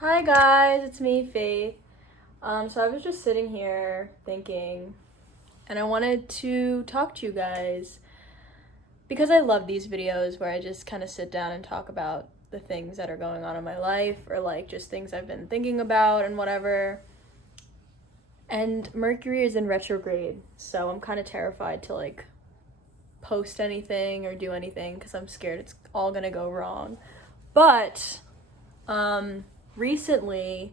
Hi guys, it's me, Faith. So I was just sitting here thinking, and I wanted to talk to you guys because I love these videos where I just kind of sit down and talk about the things that are going on in my life or like just things I've been thinking about and whatever. And Mercury is in retrograde, so I'm kind of terrified to like post anything or do anything because I'm scared it's all gonna go wrong. But recently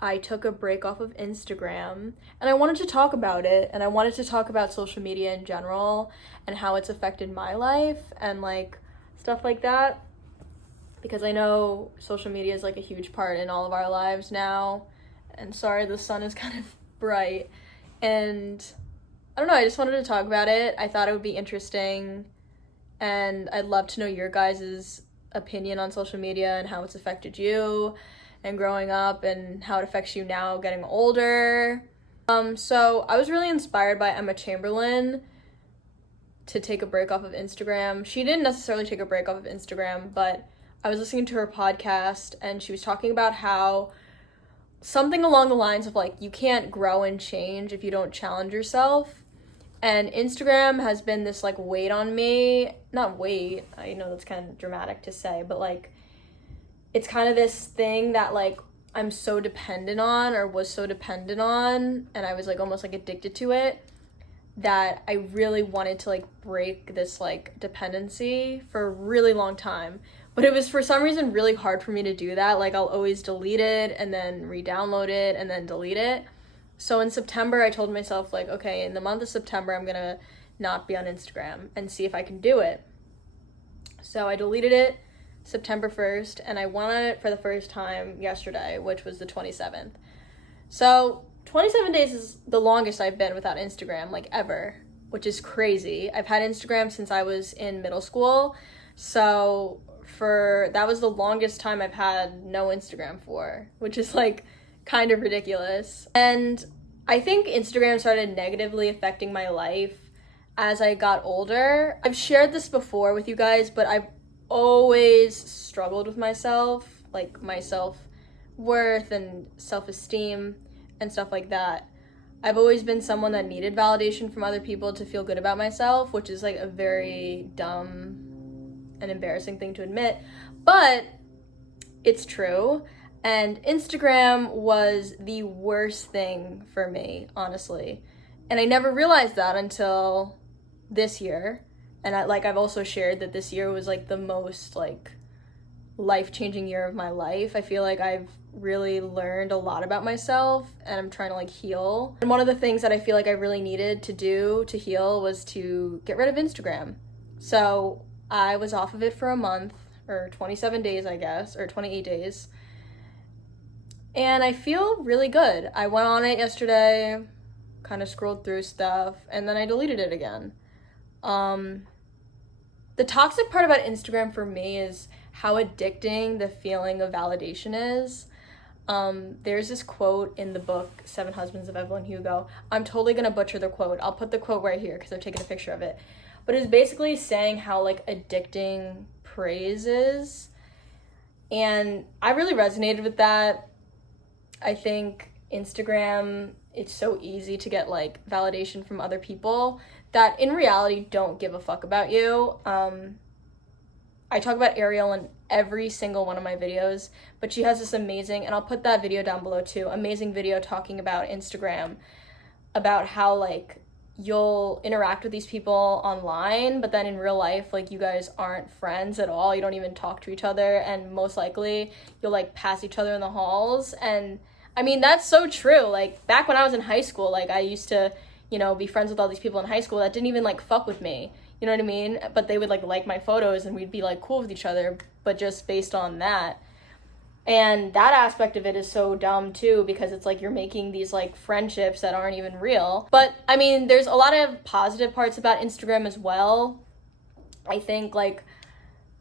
I took a break off of Instagram and I wanted to talk about it, and I wanted to talk about social media in general and how it's affected my life and like stuff like that, because I know social media is like a huge part in all of our lives now. And sorry, the sun is kind of bright, and I don't know, I just wanted to talk about it. I thought it would be interesting, and I'd love to know your guys' opinion on social media and how it's affected you and growing up and how it affects you now getting older. So I was really inspired by Emma Chamberlain to take a break off of Instagram. She didn't necessarily take a break off of Instagram, but I was listening to her podcast and she was talking about how something along the lines of like, you can't grow and change if you don't challenge yourself. And Instagram has been this like weight on me. Not weight, I know that's kind of dramatic to say, but like it's kind of this thing that like I'm so dependent on, or was so dependent on, and I was like almost like addicted to it, that I really wanted to like break this like dependency for a really long time. But it was for some reason really hard for me to do that. Like I'll always delete it and then re-download it and then delete it. So in September I told myself like, okay, in the month of September I'm gonna not be on Instagram and see if I can do it. So I deleted it September 1st, and I went on it for the first time yesterday, which was the 27th. So 27 days is the longest I've been without Instagram, like ever, which is crazy. I've had Instagram since I was in middle school, so that was the longest time I've had no Instagram for, which is like kind of ridiculous. And I think Instagram started negatively affecting my life as I got older. I've shared this before with you guys, but I've always struggled with myself, like my self-worth and self-esteem and stuff like that. I've always been someone that needed validation from other people to feel good about myself, which is like a very dumb and embarrassing thing to admit, but it's true. And Instagram was the worst thing for me, honestly. And I never realized that until this year. And I've also shared that this year was like the most like life-changing year of my life. I feel like I've really learned a lot about myself and I'm trying to like heal. And one of the things that I feel like I really needed to do to heal was to get rid of Instagram. So I was off of it for a month, or 27 days, I guess, or 28 days. And I feel really good. I went on it yesterday, kind of scrolled through stuff, and then I deleted it again. The toxic part about Instagram for me is how addicting the feeling of validation is. There's this quote in the book, 7 Husbands of Evelyn Hugo. I'm totally gonna butcher the quote. I'll put the quote right here because I've taken a picture of it. But it's basically saying how like addicting praise is. And I really resonated with that. I think Instagram, it's so easy to get like validation from other people that in reality don't give a fuck about you. I talk about Ariel in every single one of my videos, but she has this amazing, and I'll put that video down below too, amazing video talking about Instagram, about how like you'll interact with these people online, but then in real life, like you guys aren't friends at all. You don't even talk to each other, and most likely you'll like pass each other in the halls. And I mean, that's so true. Like back when I was in high school, like I used to, be friends with all these people in high school that didn't even like fuck with me. You know what I mean? But they would like my photos and we'd be like cool with each other, but just based on that. And that aspect of it is so dumb too, because it's like you're making these like friendships that aren't even real. But I mean, there's a lot of positive parts about Instagram as well. I think like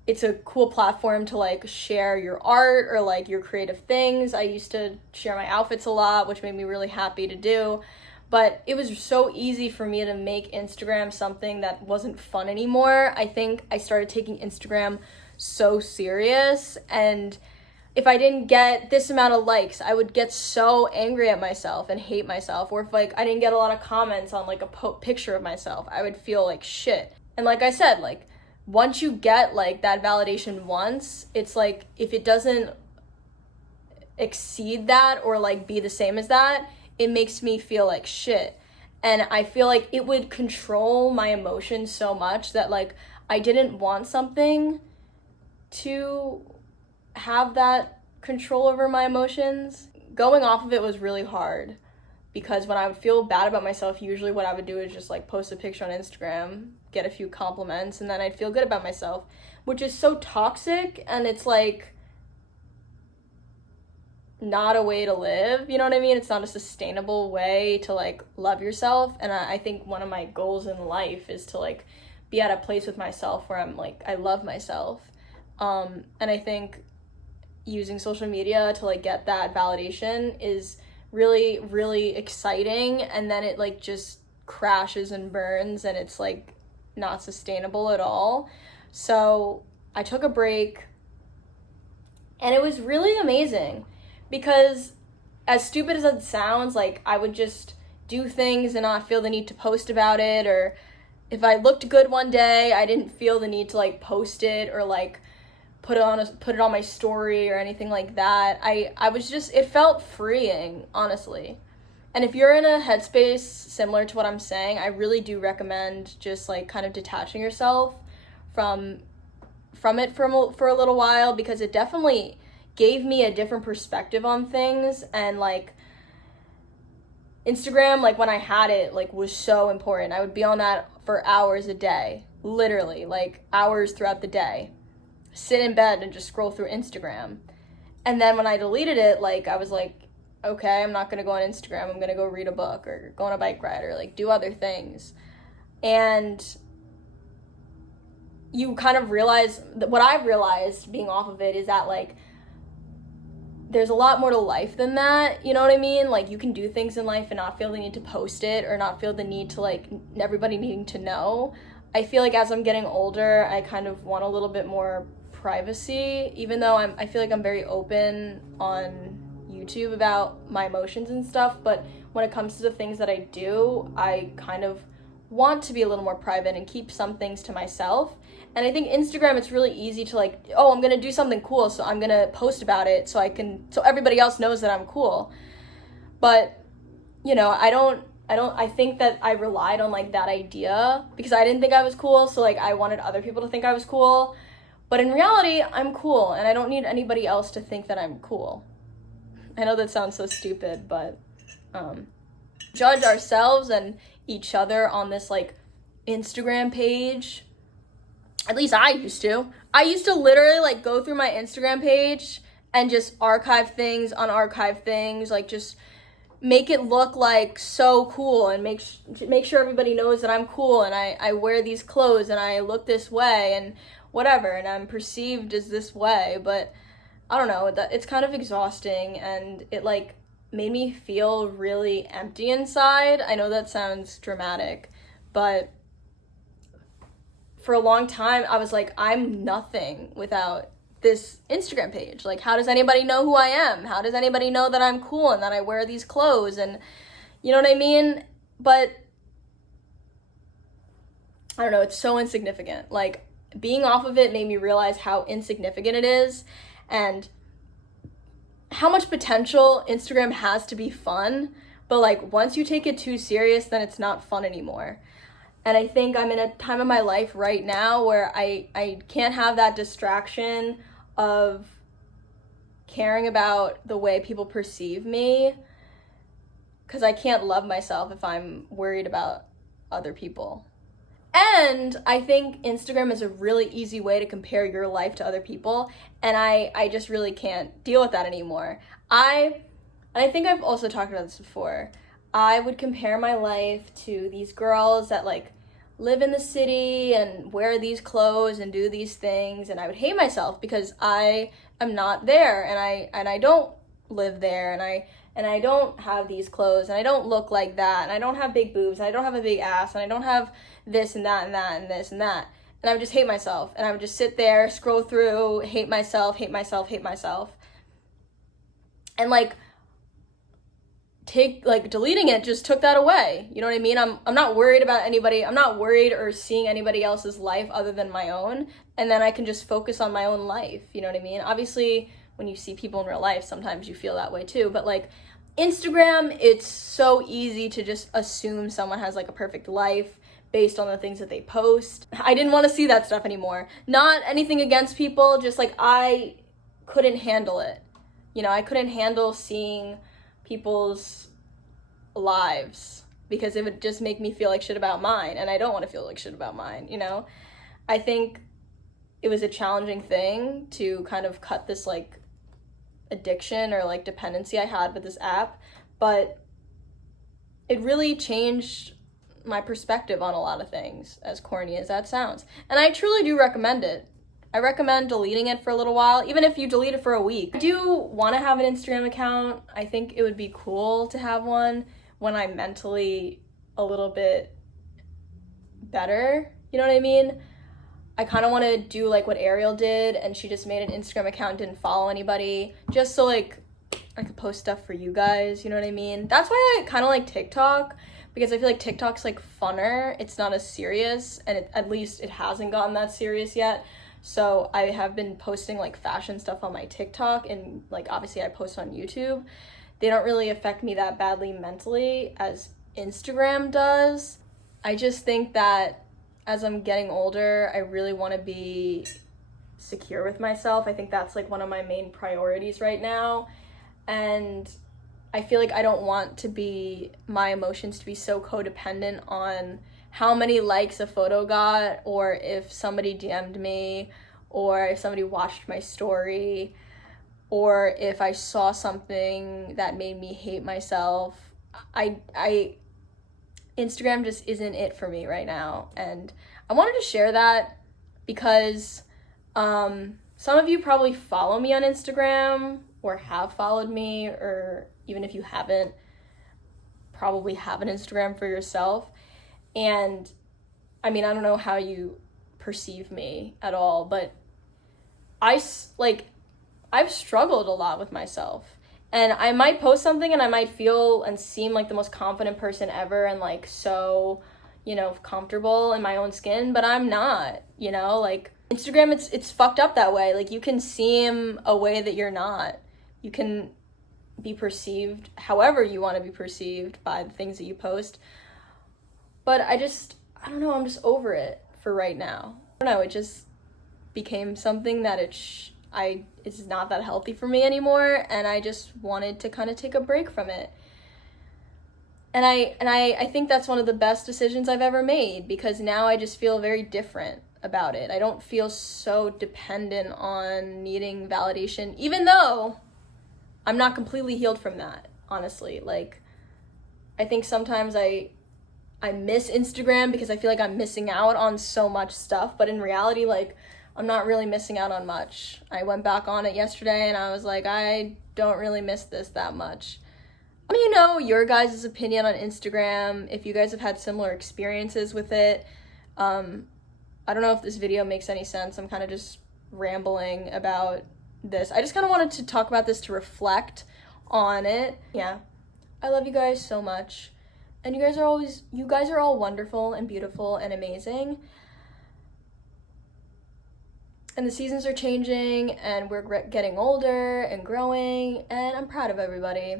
it's a cool platform to like share your art or like your creative things. I used to share my outfits a lot, which made me really happy to do. But it was so easy for me to make Instagram something that wasn't fun anymore. I think I started taking Instagram so serious, and if I didn't get this amount of likes, I would get so angry at myself and hate myself. Or if like I didn't get a lot of comments on like a picture of myself, I would feel like shit. And like I said, like once you get like that validation once, it's like if it doesn't exceed that or like be the same as that, it makes me feel like shit. And I feel like it would control my emotions so much that like I didn't want something to have that control over my emotions. Going off of it was really hard because when I would feel bad about myself, usually what I would do is just like post a picture on Instagram, get a few compliments, and then I'd feel good about myself, which is so toxic, and it's like not a way to live, you know what I mean? It's not a sustainable way to like love yourself. And I think one of my goals in life is to like be at a place with myself where I'm like, I love myself. And I think using social media to like get that validation is really, really exciting, and then it like just crashes and burns, and it's like not sustainable at all. So I took a break, and it was really amazing because, as stupid as it sounds, like I would just do things and not feel the need to post about it, or if I looked good one day, I didn't feel the need to like post it or like put it on my story or anything like that. I was just, it felt freeing, honestly. And if you're in a headspace similar to what I'm saying, I really do recommend just like kind of detaching yourself from it for a little while, because it definitely gave me a different perspective on things. And like Instagram, like when I had it, like was so important. I would be on that for hours a day, literally like hours throughout the day, sit in bed and just scroll through Instagram. And then when I deleted it, like I was like, okay, I'm not gonna go on Instagram, I'm gonna go read a book or go on a bike ride or like do other things. And you kind of realize that what I've realized being off of it is that like there's a lot more to life than that, you know what I mean? Like you can do things in life and not feel the need to post it or not feel the need to like everybody needing to know. I feel like as I'm getting older, I kind of want a little bit more privacy, even though I feel like I'm very open on YouTube about my emotions and stuff, but when it comes to the things that I do, I kind of want to be a little more private and keep some things to myself. And I think Instagram, it's really easy to like, oh, I'm gonna do something cool, so I'm gonna post about it so everybody else knows that I'm cool. But you know, I think that I relied on like that idea because I didn't think I was cool, so like I wanted other people to think I was cool. But in reality, I'm cool, and I don't need anybody else to think that I'm cool. I know that sounds so stupid, but judge ourselves and each other on this like Instagram page. At least I used to. I used to literally like go through my Instagram page and just archive things, unarchive things, like just make it look like so cool and make sure everybody knows that I'm cool and I wear these clothes and I look this way and whatever, and I'm perceived as this way. But I don't know, it's kind of exhausting, and it like made me feel really empty inside. I know that sounds dramatic, but for a long time I was like, I'm nothing without this Instagram page. Like, how does anybody know who I am? How does anybody know that I'm cool and that I wear these clothes? And you know what I mean? But I don't know, it's so insignificant. Like, being off of it made me realize how insignificant it is and how much potential Instagram has to be fun. But like, once you take it too serious, then it's not fun anymore. And I think I'm in a time of my life right now where I can't have that distraction of caring about the way people perceive me, because I can't love myself if I'm worried about other people. And I think Instagram is a really easy way to compare your life to other people, and I just really can't deal with that anymore. I think I've also talked about this before. I would compare my life to these girls that like live in the city and wear these clothes and do these things, and I would hate myself because I am not there, and I don't live there, and I don't have these clothes, and I don't look like that, and I don't have big boobs, and I don't have a big ass, and I don't have this and that and that and this and that. And I would just hate myself, and I would just sit there, scroll through, hate myself, hate myself, hate myself. And like deleting it just took that away. You know what I mean? I'm not worried about anybody. I'm not worried or seeing anybody else's life other than my own. And then I can just focus on my own life. You know what I mean? Obviously, when you see people in real life, sometimes you feel that way too. But like Instagram, it's so easy to just assume someone has like a perfect life based on the things that they post. I didn't want to see that stuff anymore. Not anything against people, just like I couldn't handle it. You know, I couldn't handle seeing people's lives because it would just make me feel like shit about mine, and I don't want to feel like shit about mine, you know? I think it was a challenging thing to kind of cut this like addiction or like dependency I had with this app, but it really changed my perspective on a lot of things, as corny as that sounds. And I truly do recommend it. I recommend deleting it for a little while, even if you delete it for a week. I do want to have an Instagram account. I think it would be cool to have one when I'm mentally a little bit better. You know what I mean? I kind of want to do like what Ariel did, and she just made an Instagram account and didn't follow anybody, just so like I could post stuff for you guys, you know what I mean? That's why I kind of like TikTok, because I feel like TikTok's like funner. It's not as serious, and at least it hasn't gotten that serious yet. So I have been posting like fashion stuff on my TikTok, and like obviously I post on YouTube. They don't really affect me that badly mentally as Instagram does. I just think that as I'm getting older, I really want to be secure with myself. I think that's like one of my main priorities right now. And I feel like I don't want to be, my emotions to be so codependent on how many likes a photo got, or if somebody DM'd me, or if somebody watched my story, or if I saw something that made me hate myself. Instagram just isn't it for me right now. And I wanted to share that because some of you probably follow me on Instagram or have followed me, or even if you haven't, probably have an Instagram for yourself. And I mean, I don't know how you perceive me at all, but I've struggled a lot with myself. And I might post something and I might feel and seem like the most confident person ever and like so, you know, comfortable in my own skin, but I'm not, you know? Like Instagram, it's fucked up that way. Like you can seem a way that you're not. You can be perceived however you want to be perceived by the things that you post. But I don't know, I'm just over it for right now. I don't know, it just became something that it's not that healthy for me anymore, and I just wanted to kind of take a break from it. And I think that's one of the best decisions I've ever made, because now I just feel very different about it. I don't feel so dependent on needing validation, even though I'm not completely healed from that, honestly. Like, I think sometimes I miss Instagram because I feel like I'm missing out on so much stuff, but in reality, like, I'm not really missing out on much. I went back on it yesterday and I was like, I don't really miss this that much. Let me know your guys' opinion on Instagram, if you guys have had similar experiences with it. I don't know if this video makes any sense. I'm kind of just rambling about this. I just kind of wanted to talk about this to reflect on it. Yeah, I love you guys so much. And you guys are all wonderful and beautiful and amazing. And the seasons are changing, and we're getting older and growing, and I'm proud of everybody.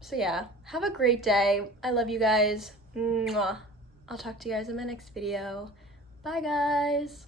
So yeah, have a great day. I love you guys. Mwah. I'll talk to you guys in my next video. Bye, guys.